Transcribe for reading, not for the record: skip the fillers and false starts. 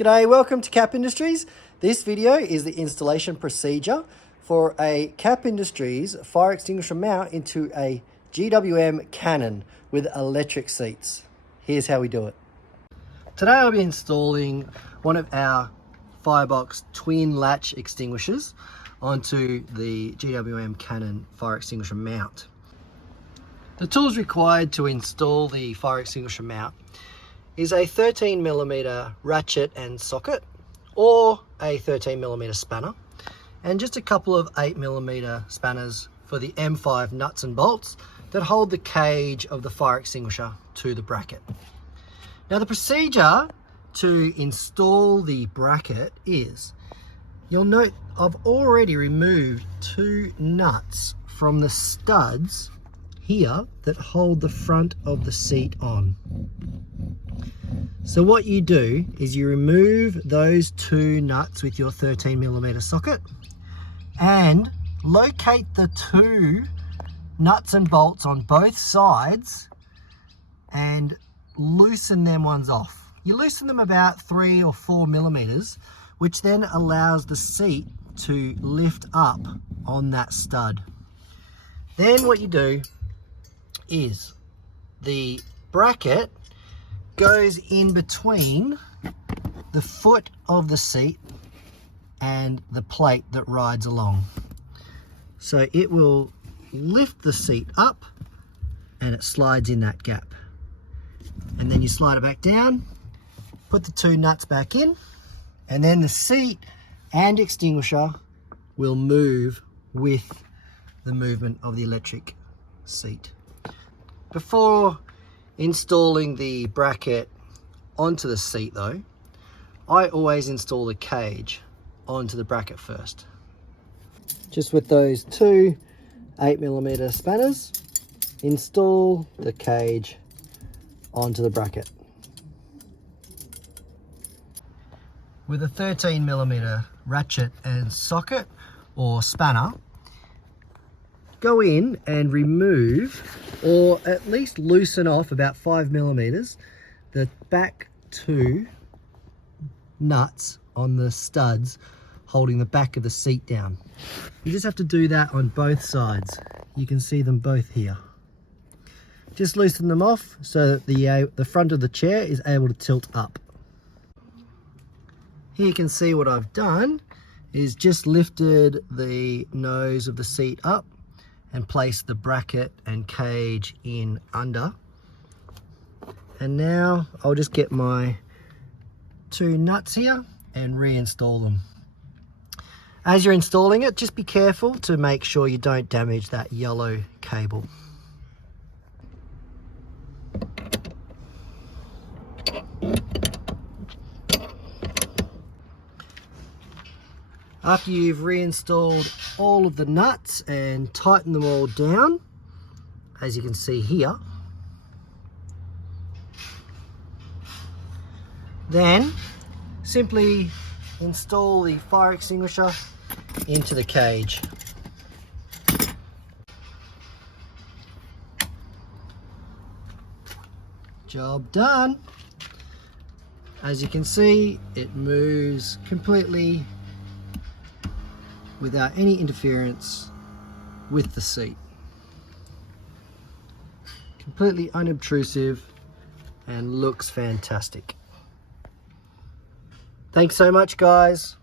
G'day, welcome to Kap Industries. This video is the installation procedure for a Kap Industries fire extinguisher mount into a GWM Cannon with electric seats. Here's how we do it. Today I'll be installing one of our Firebox twin latch extinguishers onto the GWM Cannon fire extinguisher mount. The tools required to install the fire extinguisher mount is a 13mm ratchet and socket or a 13mm spanner, and just a couple of 8mm spanners for the M5 nuts and bolts that hold the cage of the fire extinguisher to the bracket. Now the procedure to install the bracket is, you'll note I've already removed two nuts from the studs here that hold the front of the seat on. So what you do is you remove those two nuts with your 13mm socket and locate the two nuts and bolts on both sides and loosen them ones off. You loosen them about 3 or 4mm, which then allows the seat to lift up on that stud. Then what you do is the bracket goes in between the foot of the seat and the plate that rides along. So it will lift the seat up and it slides in that gap. And then you slide it back down, put the two nuts back in, and then the seat and extinguisher will move with the movement of the electric seat. Before installing the bracket onto the seat though, I always install the cage onto the bracket first. Just with those two 8mm spanners, install the cage onto the bracket. With a 13mm ratchet and socket or spanner, go in and remove, or at least loosen off about 5mm, the back two nuts on the studs holding the back of the seat down. You just have to do that on both sides. You can see them both here. Just loosen them off so that the front of the chair is able to tilt up. Here you can see what I've done is just lifted the nose of the seat up and place the bracket and cage in under. And now I'll just get my two nuts here and reinstall them. As you're installing it, just be careful to make sure you don't damage that yellow cable. After you've reinstalled all of the nuts and tightened them all down, as you can see here, then simply install the fire extinguisher into the cage. Job done. As you can see, it moves completely without any interference with the seat. Completely unobtrusive and looks fantastic. Thanks so much, guys.